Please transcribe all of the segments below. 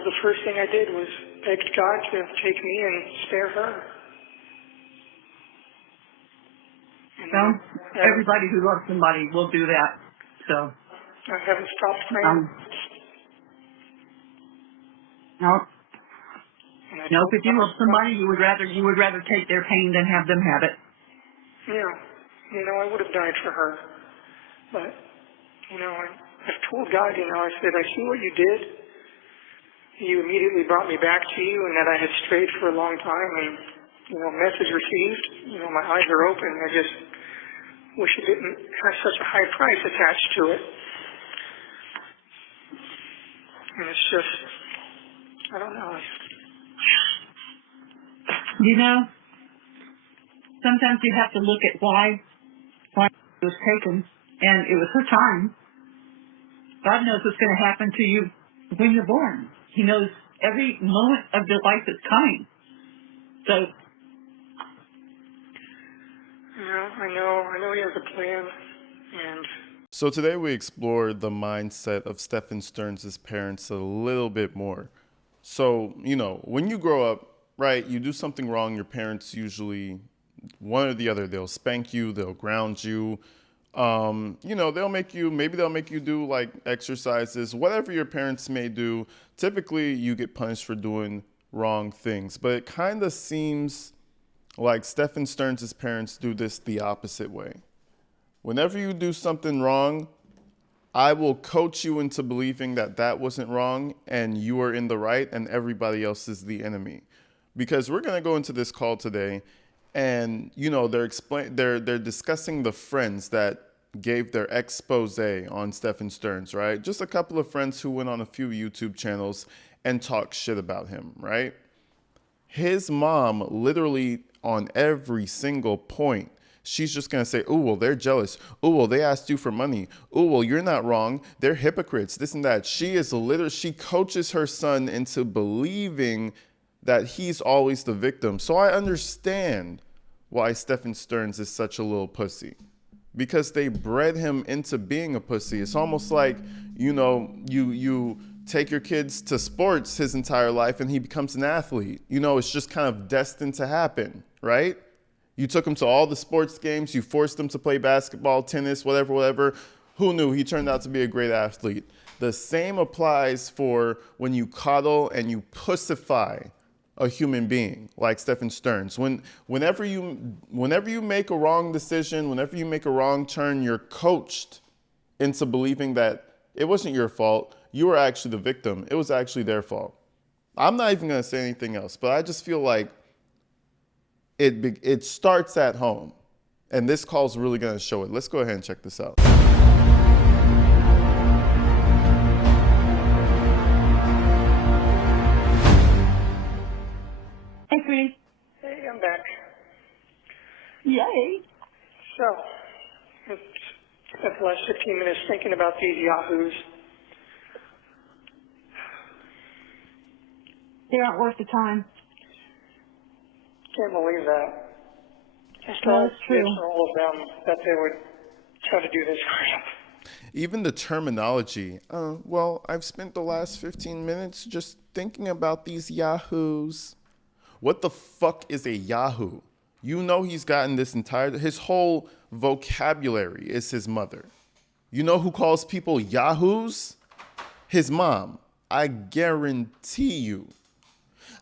was the first thing I did was begged God to take me and spare her. And well, everybody who loves somebody will do that. So I haven't stopped praying. No. No, if you love somebody, you would rather take their pain than have them have it. Yeah. You know, I would have died for her. But, you know, I've told God, you know, I said, I see what you did. You immediately brought me back to you, and that I had strayed for a long time, and, you know, message received. You know, my eyes are open. I just wish it didn't have such a high price attached to it. And it's just, I don't know. You know, sometimes you have to look at why it was taken, and it was her time. God knows what's going to happen to you when you're born. He knows every moment of your life that's coming. So, yeah, I know he has a plan, and... So today we explored the mindset of Stephan Stearns' parents a little bit more. So, you know, when you grow up, right, you do something wrong, your parents usually, one or the other, they'll spank you, they'll ground you, you know, maybe they'll make you do like exercises, whatever your parents may do. Typically you get punished for doing wrong things, but it kind of seems like Stephan Stearns' parents do this the opposite way. Whenever you do something wrong, I will coach you into believing that that wasn't wrong and you are in the right and everybody else is the enemy. Because we're going to go into this call today and, you know, they're discussing the friends that gave their expose on Stephan Stearns, right? Just a couple of friends who went on a few YouTube channels and talked shit about him, right? His mom literally on every single point, she's just going to say, oh, well, they're jealous. Oh, well, they asked you for money. Oh, well, you're not wrong. They're hypocrites, this and that. She coaches her son into believing that he's always the victim. So I understand why Stephan Stearns is such a little pussy, because they bred him into being a pussy. It's almost like, you know, you take your kids to sports his entire life and he becomes an athlete. You know, it's just kind of destined to happen, right? You took him to all the sports games. You forced him to play basketball, tennis, whatever. Who knew? He turned out to be a great athlete. The same applies for when you coddle and you pussify a human being like Stephan Stearns. Whenever you make a wrong decision, whenever you make a wrong turn, you're coached into believing that it wasn't your fault. You were actually the victim. It was actually their fault. I'm not even going to say anything else, but I just feel like it starts at home. And this call's really going to show it. Let's go ahead and check this out. hey, sweetie. Hey, I'm back. Yay. So, I spent the last 15 minutes thinking about these yahoos. They aren't worth the time. Can't believe that. Just Well, all it's true. all of them that they would try to do this crap. Even the terminology. Well, I've spent the last 15 minutes just thinking about these yahoos. What the fuck is a yahoo? You know he's gotten his whole vocabulary is his mother. You know who calls people yahoos? His mom. I guarantee you.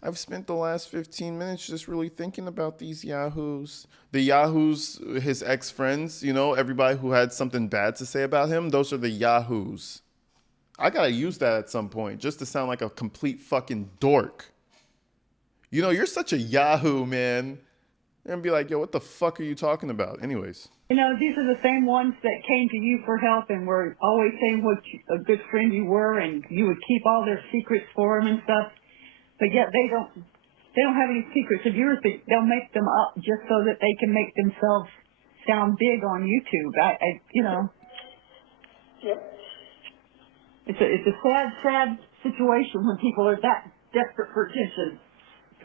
I've spent the last 15 minutes just really thinking about these yahoos. The yahoos, his ex-friends, you know, everybody who had something bad to say about him, those are the yahoos. I gotta use that at some point just to sound like a complete fucking dork. You know, you're such a yahoo, man. And be like, yo, what the fuck are you talking about? Anyways. You know, these are the same ones that came to you for help and were always saying what a good friend you were, and you would keep all their secrets for them and stuff. But yet they don't have any secrets of yours. They'll make them up just so that they can make themselves sound big on YouTube. You know. Yep. It's a sad situation when people are that desperate for attention.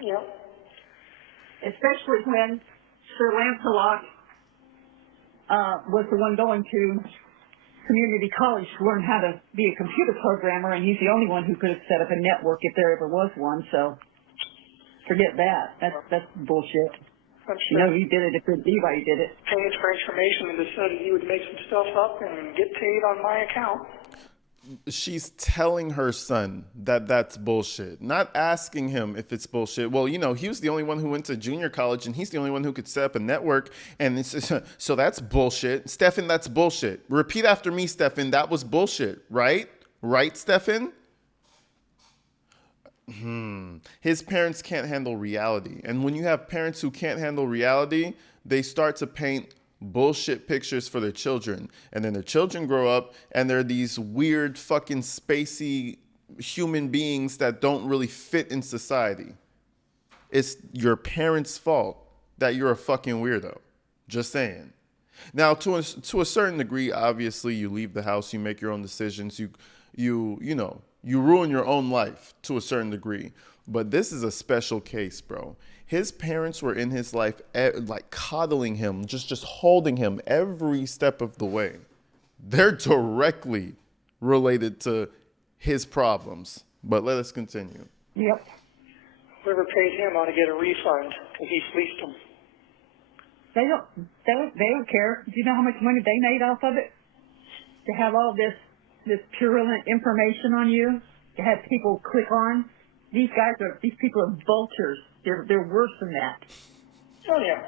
Yep. Especially when Sir Lancelot was the one going to community college to learn how to be a computer programmer, and he's the only one who could have set up a network if there ever was one. So forget that. That's bullshit. You know, he did it if anybody did it. Paid for information and decided he would make some stuff up and get paid on my account. She's telling her son that that's bullshit, not asking him if it's bullshit. Well, you know, he was the only one who went to junior college, and he's the only one who could set up a network. And so that's bullshit. Stephan, that's bullshit. Repeat after me, Stephan. That was bullshit, right? Right, Stephan? His parents can't handle reality. And when you have parents who can't handle reality, they start to paint bullshit pictures for their children. And then their children grow up and they're these weird fucking spacey human beings that don't really fit in society. It's your parents' fault that you're a fucking weirdo. Just saying. Now, to a certain degree, obviously, you leave the house, you make your own decisions, you ruin your own life to a certain degree. But this is a special case, bro. His parents were in his life, like coddling him, just holding him every step of the way. They're directly related to his problems. But let us continue. Yep. Whoever paid him ought to get a refund because he fleeced them. They don't care. Do you know how much money they made off of it? To have all this purulent information on you, to have people click on. These people are vultures. They're worse than that. Oh yeah.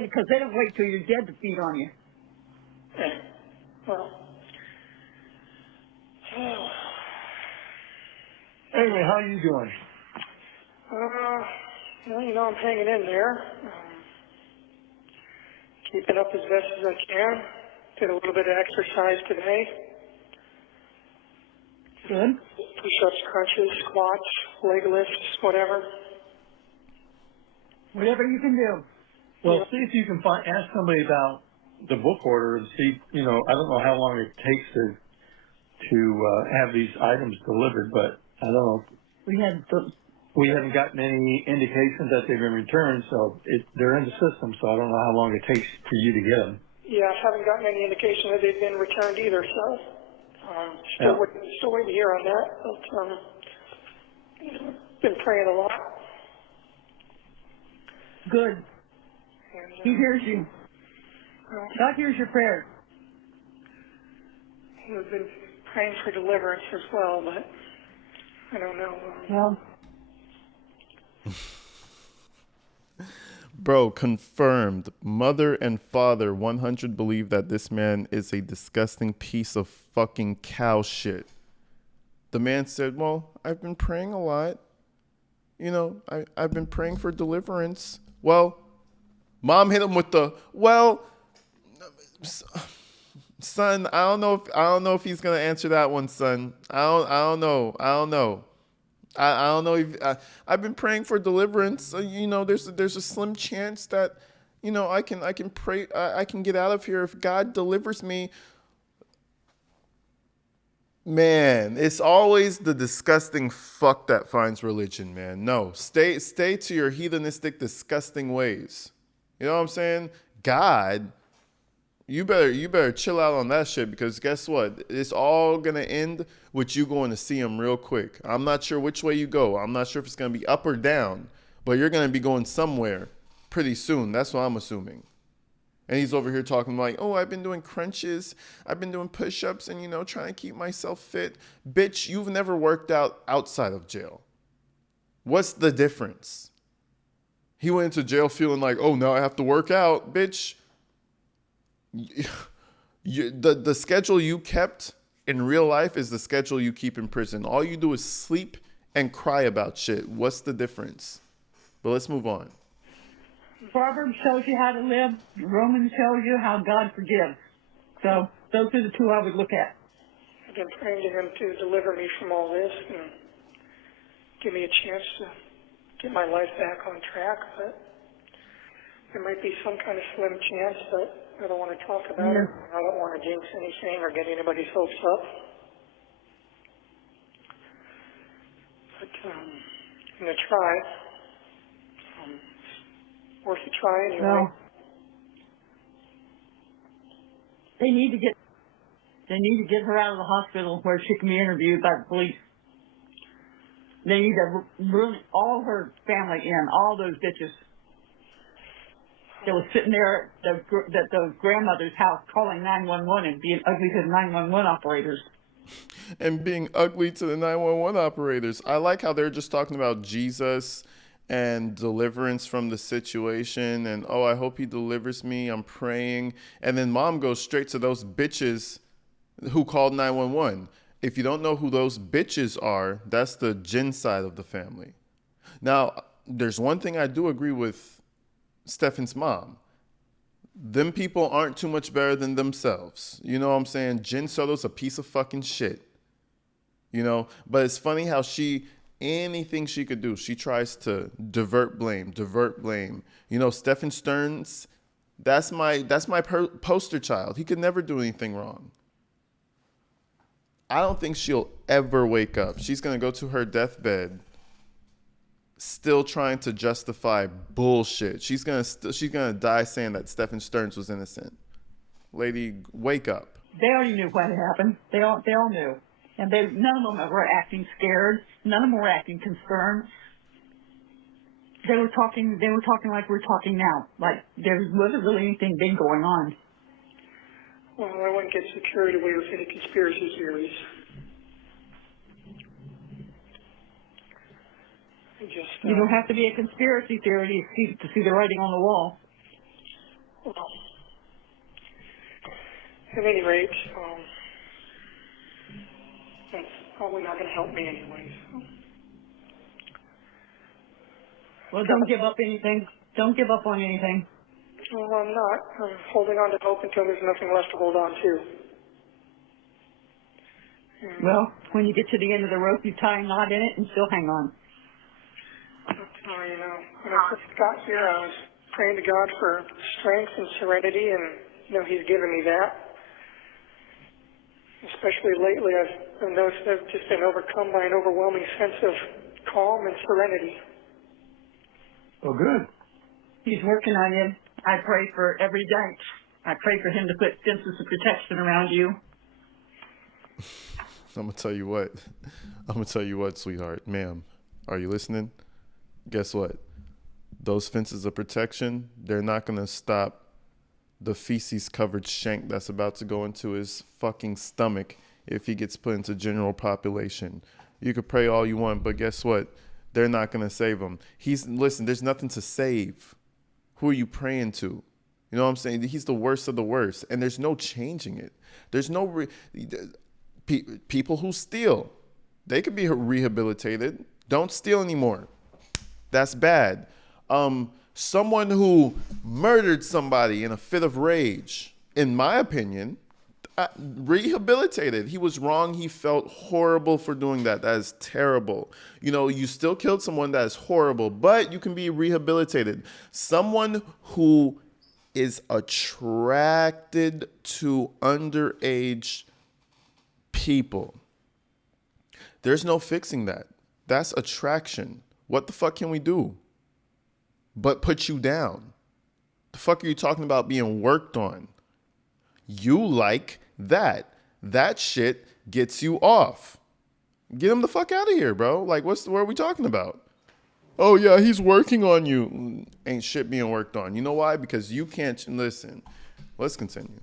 Because they don't wait till you're dead to feed on you. Yeah. Well. Anyway, how are you doing? Well, I'm hanging in there. Keeping up as best as I can. Did a little bit of exercise today. Good. Push-ups, crunches, squats, leg lifts, whatever. Whatever you can do. Well, see if you can ask somebody about the book order and see, I don't know how long it takes to have these items delivered, but I don't know. We haven't gotten any indications that they've been returned, so they're in the system, so I don't know how long it takes for you to get them. Yeah, I haven't gotten any indication that they've been returned either, so still waiting to hear on that. But been praying a lot. Good. And, He hears you. God hears your prayers. We've been praying for deliverance as well, but I don't know. Well. Bro, confirmed. Mother and father 100 believe that this man is a disgusting piece of fucking cow shit. The man said, well, I've been praying a lot. I've been praying for deliverance. Well, mom hit him with son, I don't know if he's gonna answer that one, son. I don't know. I don't know if I've been praying for deliverance. There's a slim chance that, I can pray. I can get out of here if God delivers me. Man, it's always the disgusting fuck that finds religion, man. No, stay to your heathenistic, disgusting ways. You know what I'm saying? God, you better chill out on that shit, because guess what? It's all gonna end with you going to see him real quick. I'm not sure which way you go. I'm not sure if it's gonna be up or down, but you're gonna be going somewhere pretty soon. That's what I'm assuming. And he's over here talking like, oh, I've been doing crunches, I've been doing push-ups, and trying to keep myself fit. Bitch, you've never worked out outside of jail. What's the difference? He went into jail feeling like, oh, now I have to work out. Bitch, the schedule you kept in real life is the schedule you keep in prison. All you do is sleep and cry about shit. What's the difference? But let's move on. Proverbs shows you how to live. Romans shows you how God forgives. So those are the two I would look at. I've been praying to him to deliver me from all this and give me a chance to get my life back on track. But there might be some kind of slim chance, but I don't want to talk about it. I don't want to jinx anything or get anybody's hopes up. But I'm going to try. Worth a try anyway. Well, they need to get They need to get her out of the hospital where she can be interviewed by the police. They need to bring all her family in, all those bitches that was sitting there at the grandmother's house calling 911 and being ugly to the 911 operators. And being ugly to the 911 operators. I like how they're just talking about Jesus and deliverance from the situation and, oh, I hope he delivers me. I'm praying. And then mom goes straight to those bitches who called 911. If you don't know who those bitches are, that's the Jenn side of the family. Now, there's one thing I do agree with Stephan's mom. Them people aren't too much better than themselves. You know what I'm saying? Jenn Soto's a piece of fucking shit. You know? But it's funny how anything she could do, she tries to divert blame. You know, Stephan Stearns, that's my poster child. He could never do anything wrong. I don't think she'll ever wake up. She's going to go to her deathbed still trying to justify bullshit. She's going to die saying that Stephan Stearns was innocent. Lady, wake up. They already knew what had happened. They all knew. And none of them were acting scared. None of them were acting concerned. They were talking like we're talking now. Like there wasn't really anything big going on. Well, I wouldn't get so carried away with any conspiracy theories. You don't have to be a conspiracy theorist to see the writing on the wall. Well, at any rate, that's probably not going to help me anyway. So. Well, don't give up anything. Don't give up on anything. Well, I'm not. I'm holding on to hope until there's nothing left to hold on to. Well, when you get to the end of the rope, you tie a knot in it and still hang on. Oh, you know, when I first got here, I was praying to God for strength and serenity, and, you know, He's given me that. Especially lately, I've noticed I've just been overcome by an overwhelming sense of calm and serenity. Oh, good. He's working on you. I pray for every day. I pray for Him to put fences of protection around you. I'm going to tell you what, sweetheart. Ma'am, are you listening? Guess what? Those fences of protection, they're not going to stop the feces-covered shank that's about to go into his fucking stomach if he gets put into general population. You could pray all you want, but guess what? They're not going to save him. Listen, there's nothing to save. Who are you praying to? You know what I'm saying? He's the worst of the worst, and there's no changing it. There's no people who steal. They could be rehabilitated. Don't steal anymore. That's bad. Someone who murdered somebody in a fit of rage, in my opinion, rehabilitated. He was wrong. He felt horrible for doing that. That is terrible. You know, you still killed someone. That is horrible, but you can be rehabilitated. Someone who is attracted to underage people. There's no fixing that. That's attraction. What the fuck can we do but put you down? The fuck are you talking about being worked on? You like that. That shit gets you off. Get him the fuck out of here, bro. Like, what are we talking about? Oh, yeah, he's working on you. Ain't shit being worked on. You know why? Because you can't listen. Let's continue.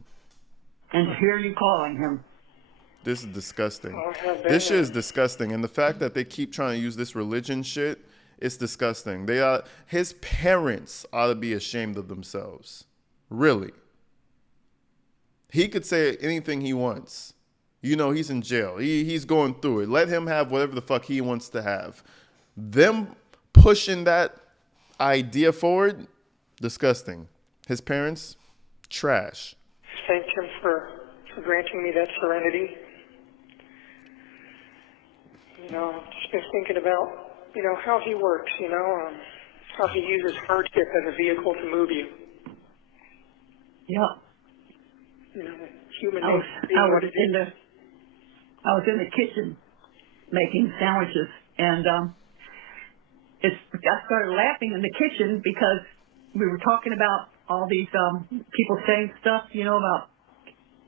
And hear you calling him. This is disgusting. This shit is disgusting. And the fact that they keep trying to use this religion shit, it's disgusting. His parents ought to be ashamed of themselves. Really. He could say anything he wants. You know, he's in jail. He's going through it. Let him have whatever the fuck he wants to have. Them pushing that idea forward, disgusting. His parents, trash. Thank Him for granting me that serenity. You know, I've just been thinking about, you know, how He works, you know, how He uses hardship as a vehicle to move you. Yeah. You know, human I was in the kitchen making sandwiches, and I started laughing in the kitchen because we were talking about all these people saying stuff, you know, about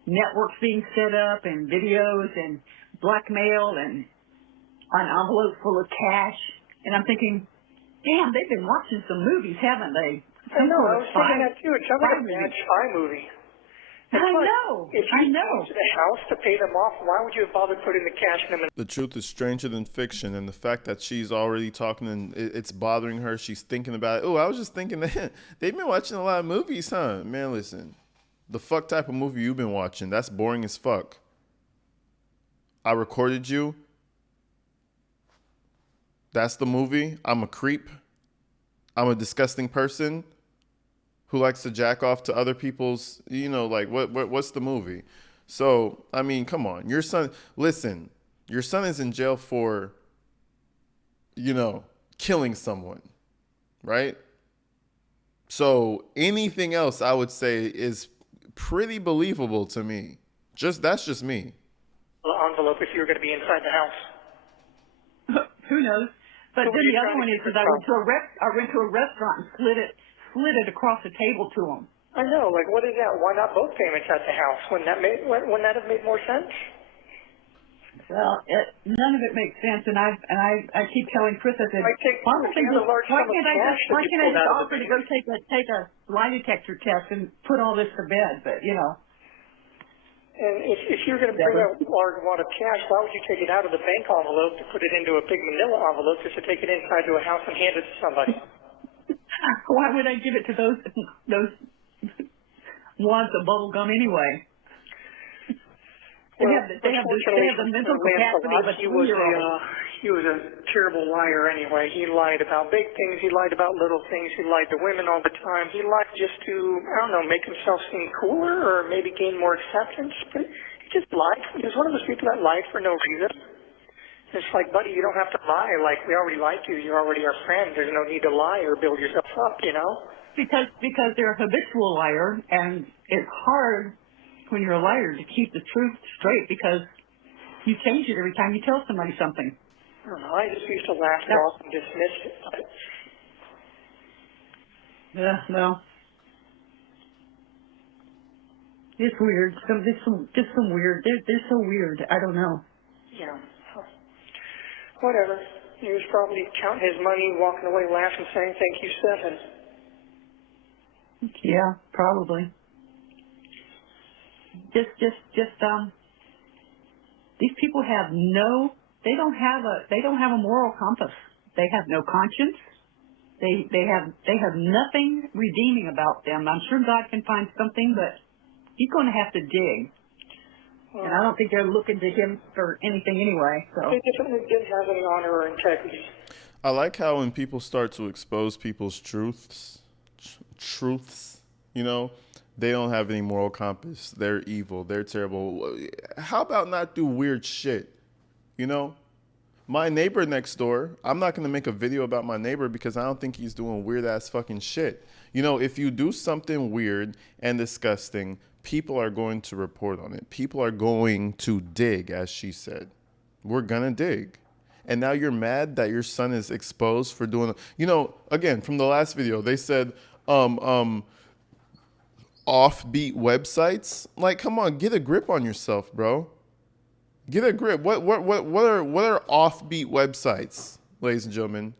networks being set up and videos and blackmail and an envelope full of cash. And I'm thinking, damn, they've been watching some movies, haven't they? I know, I was thinking that too. It sounds like a bad spy movie. I know. If you came to the house to pay them off, why would you have bothered putting the cash in them? The truth is stranger than fiction, and the fact that she's already talking and it's bothering her, she's thinking about it. Oh, I was just thinking that they've been watching a lot of movies, huh? Man, listen, the fuck type of movie you've been watching, that's boring as fuck. I recorded you. That's the movie. I'm a creep. I'm a disgusting person who likes to jack off to other people's, like what's the movie? So, I mean, come on. Your son, listen, your son is in jail for, killing someone, right? So anything else I would say is pretty believable to me. That's just me. Envelope if you were going to be inside the house. Who knows? But So then the other one is that I went to a restaurant and slid it across the table to them. I know. Like, what is that? Why not both payments at the house? Wouldn't that have made more sense? Well, none of it makes sense, and I keep telling Chris, I said, why can't I just offer to go take a lie detector test and put all this to bed? But And if you're going to bring a large wad of cash, why would you take it out of the bank envelope to put it into a big manila envelope just to take it inside to a house and hand it to somebody? Why would I give it to those wads of bubble gum anyway? They have the mental capacity of a 2-year-old. He was a terrible liar anyway. He lied about big things. He lied about little things. He lied to women all the time. He lied just to, make himself seem cooler or maybe gain more acceptance. But he just lied. He was one of those people that lied for no reason. It's like, buddy, you don't have to lie. Like, we already lied to you. You're already our friend. There's no need to lie or build yourself up, Because they're a habitual liar, and it's hard when you're a liar to keep the truth straight because you change it every time you tell somebody something. I don't know. I just used to laugh it off and dismiss it. But... Yeah, well, it's weird. Just some weird. They're so weird. I don't know. Yeah. Whatever. He was probably counting his money, walking away laughing, saying, "Thank you, Stephan." Yeah, probably. Just these people have they don't have a moral compass. They have no conscience. They have nothing redeeming about them. I'm sure God can find something, but He's going to have to dig. And I don't think they're looking to Him for anything anyway. So they definitely didn't have any honor or integrity. I like how when people start to expose people's truths, they don't have any moral compass. They're evil. They're terrible. How about not do weird shit? My neighbor next door, I'm not going to make a video about my neighbor because I don't think he's doing weird ass fucking shit. If you do something weird and disgusting, people are going to report on it. People are going to dig, as she said. We're going to dig. And now you're mad that your son is exposed for doing, again, from the last video, they said, offbeat websites. Like, come on, get a grip on yourself, bro. Get a grip. What are offbeat websites, ladies and gentlemen?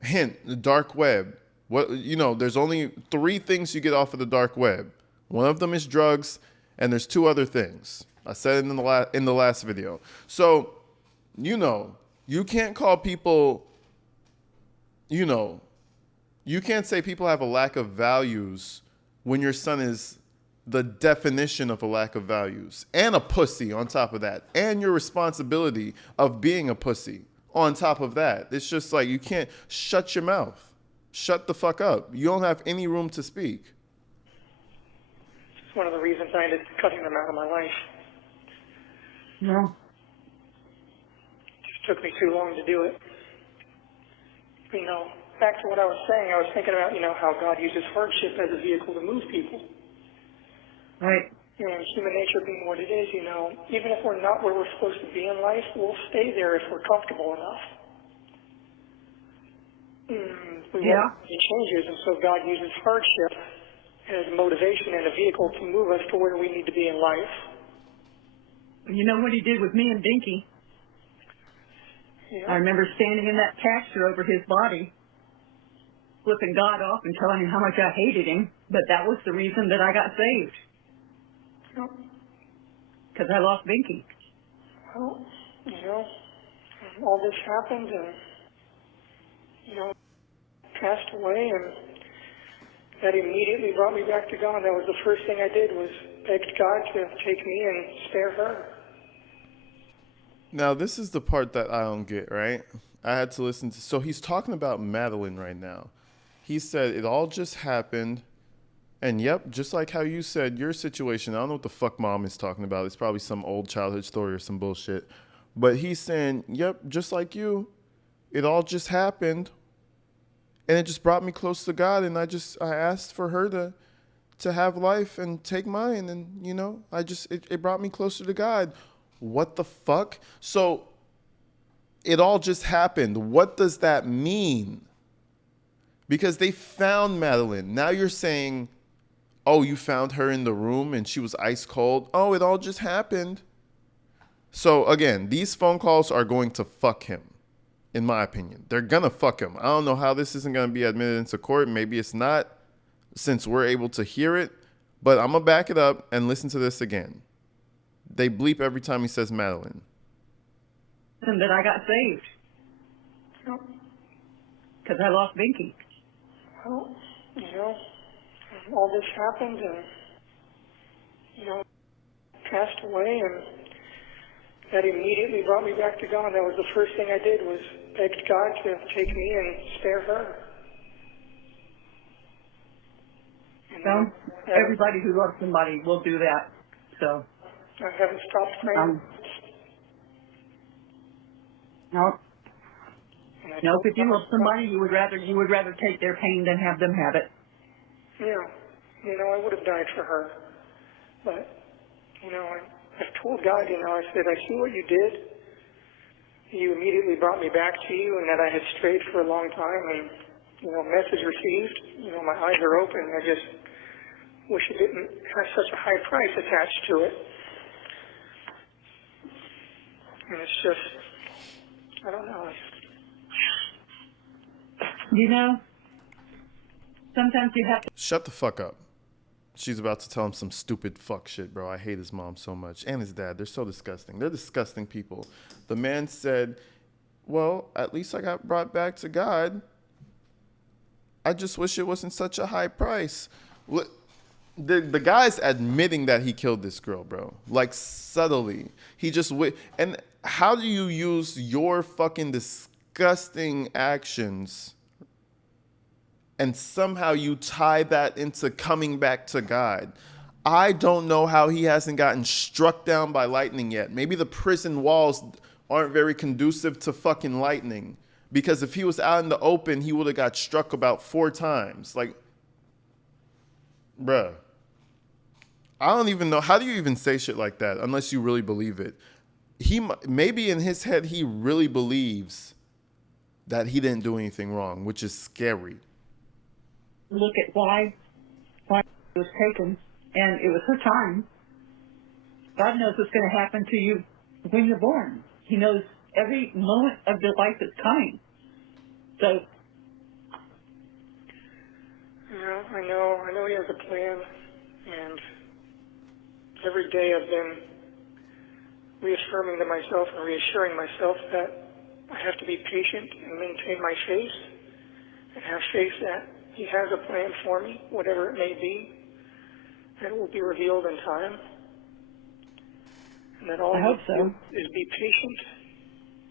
Hint: the dark web. There's only 3 things you get off of the dark web. One of them is drugs, and there's 2 other things. I said it in the last video. So, you can't call people. You can't say people have a lack of values when your son is the definition of a lack of values and a pussy on top of that, and your responsibility of being a pussy on top of that. It's just like, you can't shut your mouth. Shut the fuck up. You don't have any room to speak. It's one of the reasons I ended up cutting them out of my life. No. It just took me too long to do it. Back to what I was saying, I was thinking about, how God uses hardship as a vehicle to move people. Right. Human nature being what it is, even if we're not where we're supposed to be in life, we'll stay there if we're comfortable enough. We won't make changes, and so God uses hardship as motivation and a vehicle to move us to where we need to be in life. You know what he did with me and Dinky? Yeah. I remember standing in that pasture over his body, flipping God off and telling him how much I hated him, but that was the reason that I got saved. Because I lost Dinky. Well, all this happened and, passed away, and that immediately brought me back to God. That was the first thing I did, was begged God to take me and spare her. Now, this is the part that I don't get, right? I had to listen to... So he's talking about Madeline right now. He said it all just happened. And yep, just like how you said, your situation, I don't know what the fuck mom is talking about. It's probably some old childhood story or some bullshit. But he's saying, yep, just like you, it all just happened. And it just brought me close to God. And I asked for her to have life and take mine. And, it brought me closer to God. What the fuck? So it all just happened. What does that mean? Because they found Madeline. Now you're saying, oh, you found her in the room and she was ice cold. Oh, it all just happened. So again, these phone calls are going to fuck him, in my opinion. They're going to fuck him. I don't know how this isn't going to be admitted into court. Maybe it's not, since we're able to hear it. But I'm going to back it up and listen to this again. They bleep every time he says Madeline. And that I got saved. Because I lost Dinky. Well, all this happened and, passed away, and that immediately brought me back to God. That was the first thing I did, was begged God to take me and spare her. Well, everybody who loves somebody will do that. So I haven't stopped praying. No, if you love somebody, you would rather take their pain than have them have it. Yeah, I would have died for her, but I've told God, I said, I see what you did. You immediately brought me back to you, and that I had strayed for a long time, and message received. My eyes are open. I just wish it didn't have such a high price attached to it. And it's just, I don't know. Sometimes you have to... Shut the fuck up. She's about to tell him some stupid fuck shit, bro. I hate his mom so much. And his dad. They're so disgusting. They're disgusting people. The man said, well, at least I got brought back to God. I just wish it wasn't such a high price. The guy's admitting that he killed this girl, bro. Like, subtly. He just... And how do you use your fucking disgusting actions and somehow you tie that into coming back to God? I don't know how he hasn't gotten struck down by lightning yet. Maybe the prison walls aren't very conducive to fucking lightning. Because if he was out in the open, he would have got struck about 4 times. Like, bruh. I don't even know. How do you even say shit like that unless you really believe it? Maybe in his head, he really believes that he didn't do anything wrong, which is scary. Look at why it was taken, and it was her time. God knows what's going to happen to you when you're born. He knows every moment of your life that's coming. So, I know he has a plan, and every day I've been reaffirming to myself and reassuring myself that I have to be patient and maintain my faith, and have faith that he has a plan for me, whatever it may be, and it will be revealed in time. And that all I hope so. do is be patient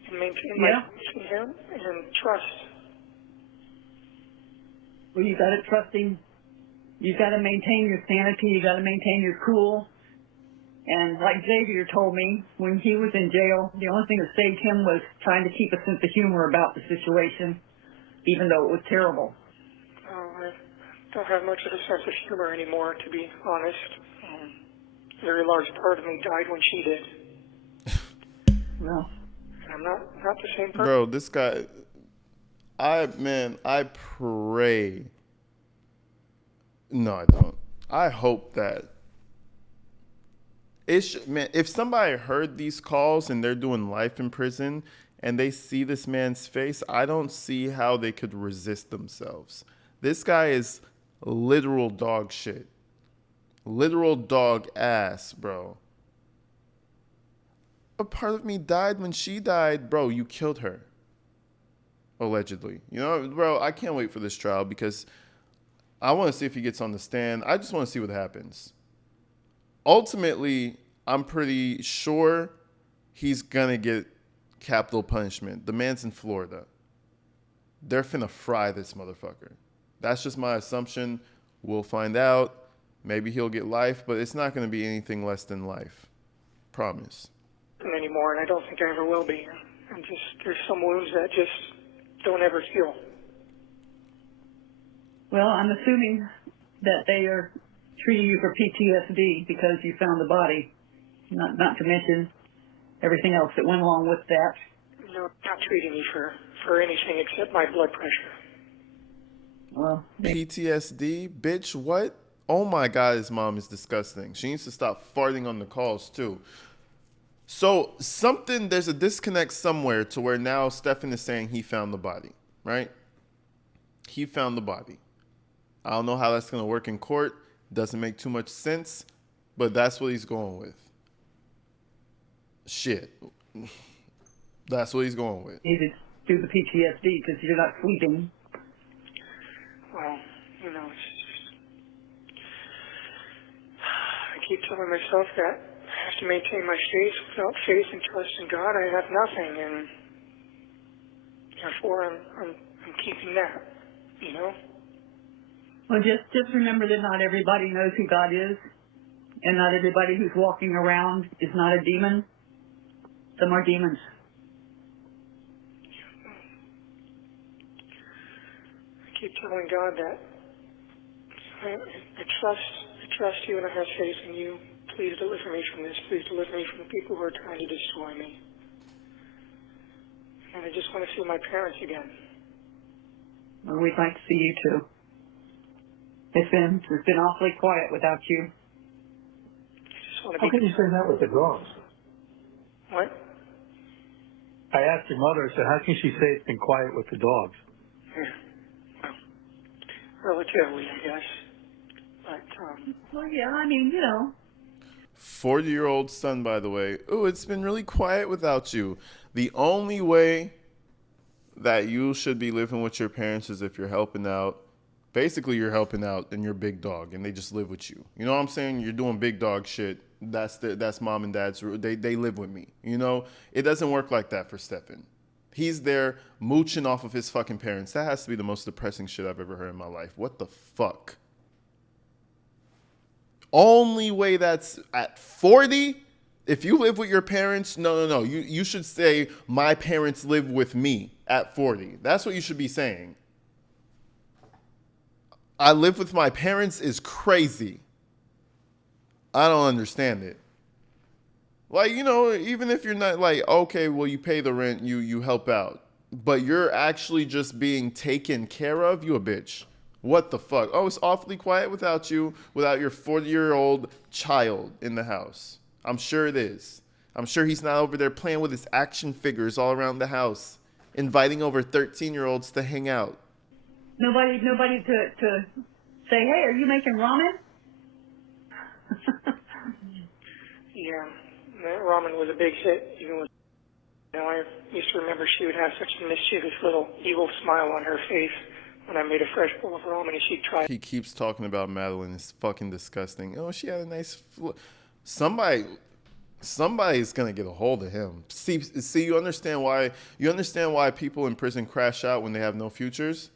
and maintain my faith in him and trust. Well, you got to trust him. You got to maintain your sanity. You got to maintain your cool. And like Xavier told me, when he was in jail, the only thing that saved him was trying to keep a sense of humor about the situation, even though it was terrible. I don't have much of a sense of humor anymore, to be honest. A very large part of me died when she did. No. I'm not the same person. Bro, this guy, I pray. No, I don't. I hope that man, if somebody heard these calls and they're doing life in prison and they see this man's face, I don't see how they could resist themselves. This guy is literal dog shit. Literal dog ass, bro. A part of me died when she died. Bro, you killed her. Allegedly. You know, bro, I can't wait for this trial because I want to see if he gets on the stand. I just want to see what happens. Ultimately, I'm pretty sure he's going to get capital punishment. The man's in Florida. They're finna fry this motherfucker. That's just my assumption. We'll find out. Maybe he'll get life, but it's not going to be anything less than life. Promise. Anymore, and I don't think I ever will be. I'm just, there's some wounds that just don't ever heal. Well, I'm assuming that they are treating you for PTSD because you found the body, not to mention everything else that went along with that. No, not treating me for anything except my blood pressure. Well, PTSD? Bitch, what? Oh my God, his mom is disgusting. She needs to stop farting on the calls, too. So there's a disconnect somewhere to where now Stephan is saying he found the body, right? He found the body. I don't know how that's going to work in court. Doesn't make too much sense, but that's what he's going with. Shit. That's what he's going with. you needed to do the PTSD because you're not sleeping. Well, you know, it's just, I keep telling myself that I have to maintain my faith. Without faith and trust in God, I have nothing, and therefore I'm keeping that, you know? Well, just remember that not everybody knows who God is, and not everybody who's walking around is not a demon. Some are demons. I keep telling God that I trust you and I have faith in you. Please deliver me from this. Please deliver me from the people who are trying to destroy me. And I just want to see my parents again. Well, we'd like to see you too. It's been awfully quiet without you. I just want to How be. can you say that with the dogs? What? I asked your mother, I said, how can she say it's been quiet with the dogs? Yeah. Well, relatively, I guess. But Well, yeah, I mean, you know. 40-year-old son, by the way. Oh, it's been really quiet without you. The only way that you should be living with your parents is if you're helping out. Basically, you're helping out and you're big dog and they just live with you. You know what I'm saying? You're doing big dog shit. That's mom and dad's rule. They live with me. You know? It doesn't work like that for Stephan. He's there mooching off of his fucking parents. That has to be the most depressing shit I've ever heard in my life. What the fuck? Only way that's at 40, if you live with your parents, no. You should say, my parents live with me at 40. That's what you should be saying. I live with my parents is crazy. I don't understand it. Like, you know, even if you're not like, okay, well, you pay the rent, you help out. But you're actually just being taken care of, you a bitch. What the fuck? Oh, it's awfully quiet without you, without your 40-year-old child in the house. I'm sure it is. I'm sure he's not over there playing with his action figures all around the house, inviting over 13-year-olds to hang out. Nobody to say, hey, are you making ramen? yeah, that ramen was a big hit. Even with, you know, I used to remember she would have such a mischievous little evil smile on her face when I made a fresh bowl of ramen and she'd try. He keeps talking about Madeline. It's fucking disgusting. Oh, she had a nice. Somebody's gonna get a hold of him. See, you understand why people in prison crash out when they have no futures?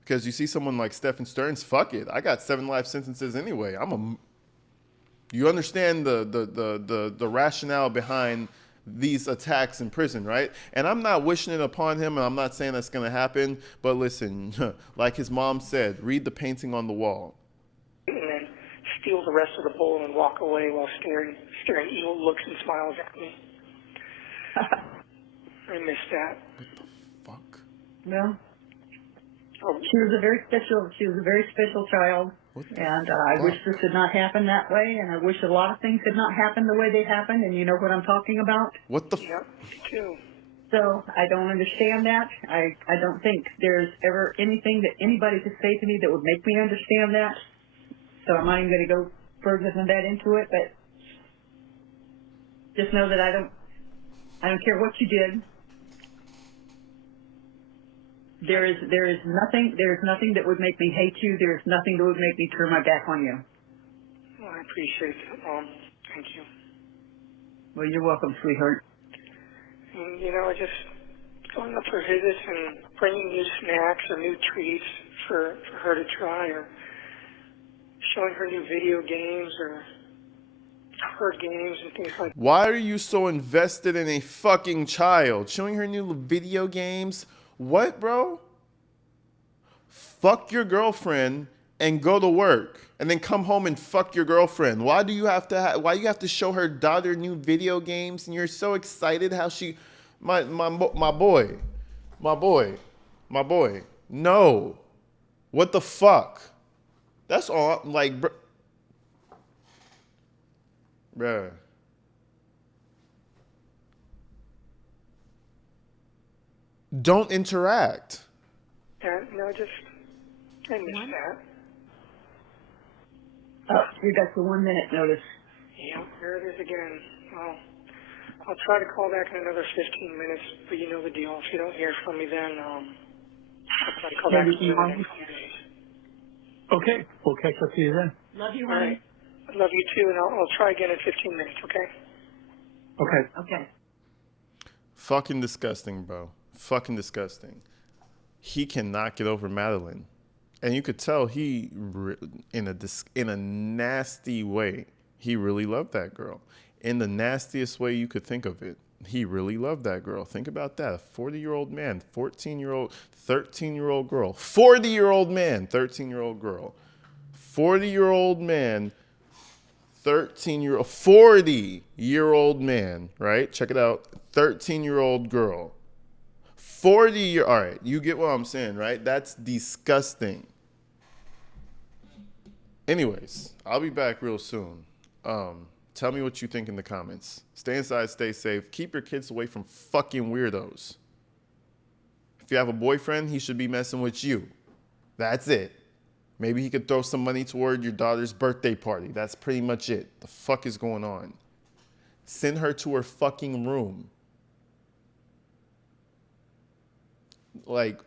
Because you see someone like Stephan Stearns, fuck it. I got 7 life sentences anyway. You understand the rationale behind these attacks in prison, right? And I'm not wishing it upon him, and I'm not saying that's going to happen. But listen, like his mom said, read the painting on the wall. And then steal the rest of the bowl and walk away while staring evil looks and smiles at me. I miss that. What the fuck? No. She was a very special child. And I wish this had not happened that way, and I wish a lot of things had not happened the way they happened, and you know what I'm talking about. What the? Yep, me too. So I don't understand that. I don't think there's ever anything that anybody could say to me that would make me understand that. So I'm not even going to go further than that into it, but just know that I don't care what you did. There is nothing that would make me hate you. There is nothing that would make me turn my back on you. Well, I appreciate that, Mom. Thank you. Well, you're welcome, sweetheart. And, you know, just going up for visits and bringing new snacks or new treats for her to try, or showing her new video games or card games and things like that. Why are you so invested in a fucking child? Showing her new video games? What, bro? Fuck your girlfriend and go to work, and then come home and fuck your girlfriend. Why do you have to? Why you have to show her daughter new video games? And you're so excited how she, my boy. No, what the fuck? That's all. Like, bruh. Don't interact. Yeah, no, I missed that. Oh, you got the 1 minute notice. Yeah, here it is again. Well, I'll try to call back in another 15 minutes, but you know the deal. If you don't hear from me then, I'll try to call back in the next few days. Okay, we'll catch up to you then. Love you, All honey. right. I love you too, and I'll try again in 15 minutes, okay? Okay. Okay. Fucking disgusting, bro. Fucking disgusting. He cannot get over Madeline. And you could tell in a nasty way, he really loved that girl. In the nastiest way you could think of it. He really loved that girl. Think about that. A 40-year-old man, 14-year-old, 13-year-old girl. 40-year-old man, 13-year-old girl. 40-year-old man, 40-year-old man, right? Check it out. 13-year-old girl. All right, you get what I'm saying, right? That's disgusting. Anyways, I'll be back real soon. Tell me what you think in the comments. Stay inside, stay safe. Keep your kids away from fucking weirdos. If you have a boyfriend, he should be messing with you. That's it. Maybe he could throw some money toward your daughter's birthday party. That's pretty much it. The fuck is going on? Send her to her fucking room. Like,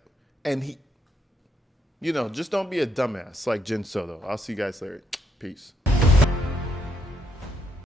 and he, just don't be a dumbass like Jenn Soto. I'll see you guys later. Peace.